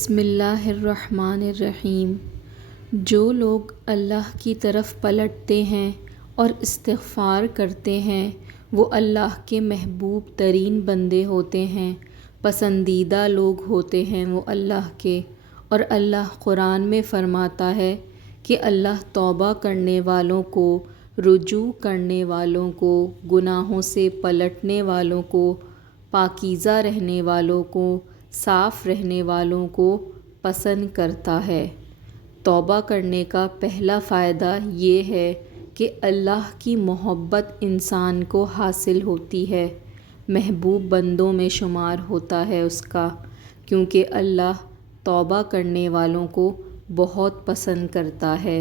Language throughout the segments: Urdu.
بسم اللہ الرحمن الرحیم۔ جو لوگ اللہ کی طرف پلٹتے ہیں اور استغفار کرتے ہیں وہ اللہ کے محبوب ترین بندے ہوتے ہیں، پسندیدہ لوگ ہوتے ہیں وہ اللہ کے۔ اور اللہ قرآن میں فرماتا ہے کہ اللہ توبہ کرنے والوں کو، رجوع کرنے والوں کو، گناہوں سے پلٹنے والوں کو، پاکیزہ رہنے والوں کو، صاف رہنے والوں کو پسند کرتا ہے۔ توبہ کرنے کا پہلا فائدہ یہ ہے کہ اللہ کی محبت انسان کو حاصل ہوتی ہے، محبوب بندوں میں شمار ہوتا ہے اس کا، کیونکہ اللہ توبہ کرنے والوں کو بہت پسند کرتا ہے۔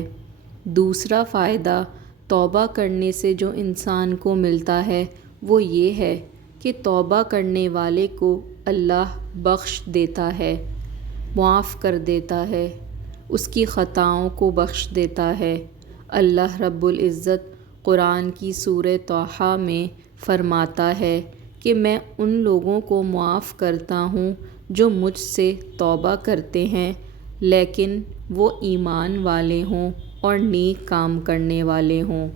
دوسرا فائدہ توبہ کرنے سے جو انسان کو ملتا ہے وہ یہ ہے کہ توبہ کرنے والے کو اللہ بخش دیتا ہے، معاف کر دیتا ہے، اس کی خطاؤں کو بخش دیتا ہے۔ اللہ رب العزت قرآن کی سورہ طٰہٰ میں فرماتا ہے کہ میں ان لوگوں کو معاف کرتا ہوں جو مجھ سے توبہ کرتے ہیں لیکن وہ ایمان والے ہوں اور نیک کام کرنے والے ہوں۔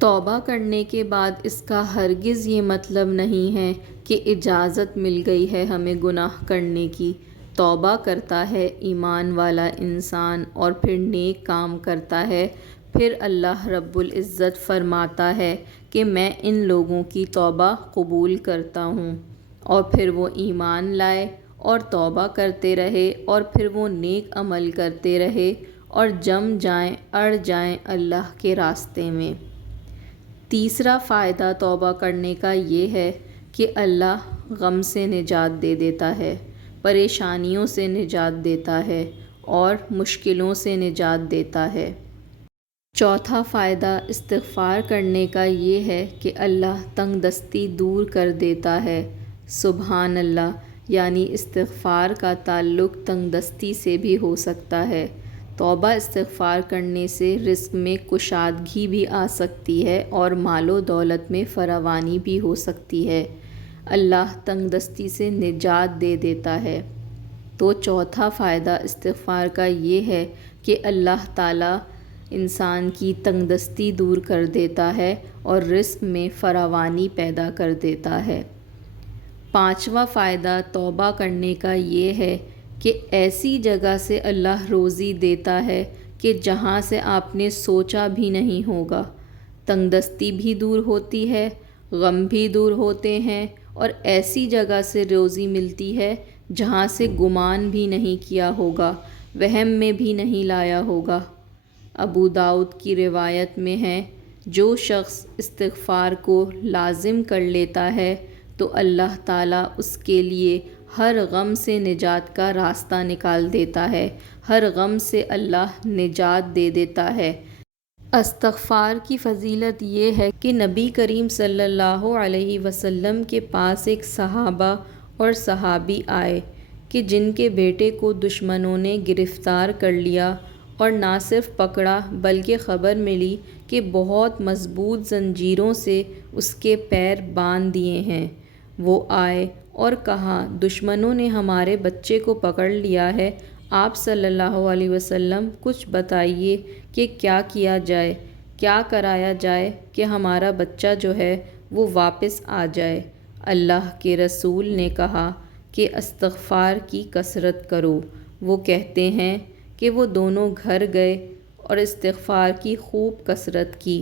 توبہ کرنے کے بعد اس کا ہرگز یہ مطلب نہیں ہے کہ اجازت مل گئی ہے ہمیں گناہ کرنے کی۔ توبہ کرتا ہے ایمان والا انسان اور پھر نیک کام کرتا ہے، پھر اللہ رب العزت فرماتا ہے کہ میں ان لوگوں کی توبہ قبول کرتا ہوں، اور پھر وہ ایمان لائے اور توبہ کرتے رہے اور پھر وہ نیک عمل کرتے رہے اور جم جائیں، اڑ جائیں اللہ کے راستے میں۔ تیسرا فائدہ توبہ کرنے کا یہ ہے کہ اللہ غم سے نجات دے دیتا ہے، پریشانیوں سے نجات دیتا ہے اور مشکلوں سے نجات دیتا ہے۔ چوتھا فائدہ استغفار کرنے کا یہ ہے کہ اللہ تنگ دستی دور کر دیتا ہے۔ سبحان اللہ! یعنی استغفار کا تعلق تنگ دستی سے بھی ہو سکتا ہے۔ توبہ استغفار کرنے سے رزق میں کشادگی بھی آ سکتی ہے اور مال و دولت میں فراوانی بھی ہو سکتی ہے۔ اللہ تنگ دستی سے نجات دے دیتا ہے۔ تو چوتھا فائدہ استغفار کا یہ ہے کہ اللہ تعالیٰ انسان کی تنگ دستی دور کر دیتا ہے اور رزق میں فراوانی پیدا کر دیتا ہے۔ پانچواں فائدہ توبہ کرنے کا یہ ہے کہ ایسی جگہ سے اللہ روزی دیتا ہے کہ جہاں سے آپ نے سوچا بھی نہیں ہوگا۔ تنگ دستی بھی دور ہوتی ہے، غم بھی دور ہوتے ہیں اور ایسی جگہ سے روزی ملتی ہے جہاں سے گمان بھی نہیں کیا ہوگا، وہم میں بھی نہیں لایا ہوگا۔ ابو داؤد کی روایت میں ہے، جو شخص استغفار کو لازم کر لیتا ہے تو اللہ تعالیٰ اس کے لیے ہر غم سے نجات کا راستہ نکال دیتا ہے، ہر غم سے اللہ نجات دے دیتا ہے۔ استغفار کی فضیلت یہ ہے کہ نبی کریم صلی اللہ علیہ وسلم کے پاس ایک صحابہ اور صحابی آئے کہ جن کے بیٹے کو دشمنوں نے گرفتار کر لیا، اور نہ صرف پکڑا بلکہ خبر ملی کہ بہت مضبوط زنجیروں سے اس کے پیر باندھ دیے ہیں۔ وہ آئے اور کہا، دشمنوں نے ہمارے بچے کو پکڑ لیا ہے، آپ صلی اللہ علیہ وسلم کچھ بتائیے کہ کیا کیا جائے، کیا کرایا جائے کہ ہمارا بچہ جو ہے وہ واپس آ جائے۔ اللہ کے رسول نے کہا کہ استغفار کی کثرت کرو۔ وہ کہتے ہیں کہ وہ دونوں گھر گئے اور استغفار کی خوب کثرت کی۔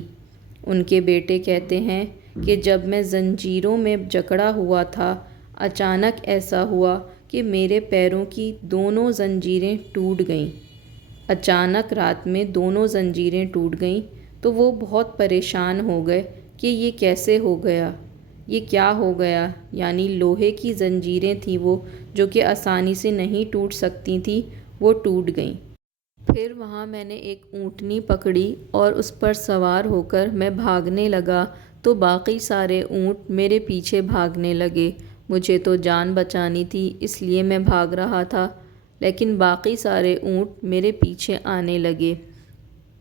ان کے بیٹے کہتے ہیں کہ جب میں زنجیروں میں جکڑا ہوا تھا، اچانک ایسا ہوا کہ میرے پیروں کی دونوں زنجیریں ٹوٹ گئیں۔ اچانک رات میں دونوں زنجیریں ٹوٹ گئیں تو وہ بہت پریشان ہو گئے کہ یہ کیسے ہو گیا، یہ کیا ہو گیا؟ یعنی لوہے کی زنجیریں تھیں وہ، جو کہ آسانی سے نہیں ٹوٹ سکتی تھیں، وہ ٹوٹ گئیں۔ پھر وہاں میں نے ایک اونٹنی پکڑی اور اس پر سوار ہو کر میں بھاگنے لگا تو باقی سارے اونٹ میرے پیچھے بھاگنے لگے۔ مجھے تو جان بچانی تھی اس لیے میں بھاگ رہا تھا، لیکن باقی سارے اونٹ میرے پیچھے آنے لگے۔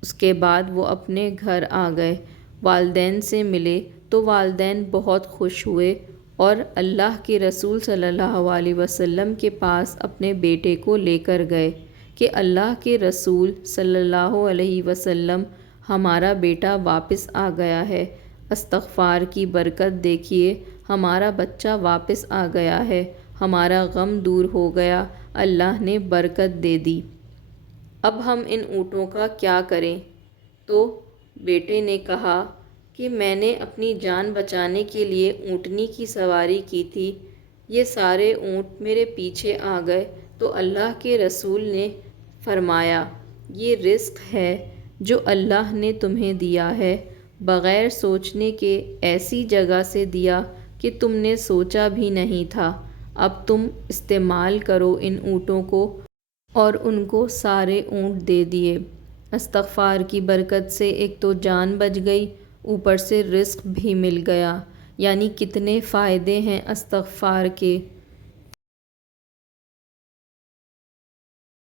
اس کے بعد وہ اپنے گھر آ گئے، والدین سے ملے تو والدین بہت خوش ہوئے اور اللہ کے رسول صلی اللہ علیہ وسلم کے پاس اپنے بیٹے کو لے کر گئے کہ اللہ کے رسول صلی اللہ علیہ وسلم ہمارا بیٹا واپس آ گیا ہے، استغفار کی برکت دیکھیے، ہمارا بچہ واپس آ گیا ہے، ہمارا غم دور ہو گیا، اللہ نے برکت دے دی۔ اب ہم ان اونٹوں کا کیا کریں؟ تو بیٹے نے کہا کہ میں نے اپنی جان بچانے کے لیے اونٹنی کی سواری کی تھی، یہ سارے اونٹ میرے پیچھے آ گئے۔ تو اللہ کے رسول نے فرمایا، یہ رزق ہے جو اللہ نے تمہیں دیا ہے، بغیر سوچنے کے ایسی جگہ سے دیا کہ تم نے سوچا بھی نہیں تھا، اب تم استعمال کرو ان اونٹوں کو۔ اور ان کو سارے اونٹ دے دیے۔ استغفار کی برکت سے ایک تو جان بچ گئی، اوپر سے رزق بھی مل گیا۔ یعنی کتنے فائدے ہیں استغفار کے۔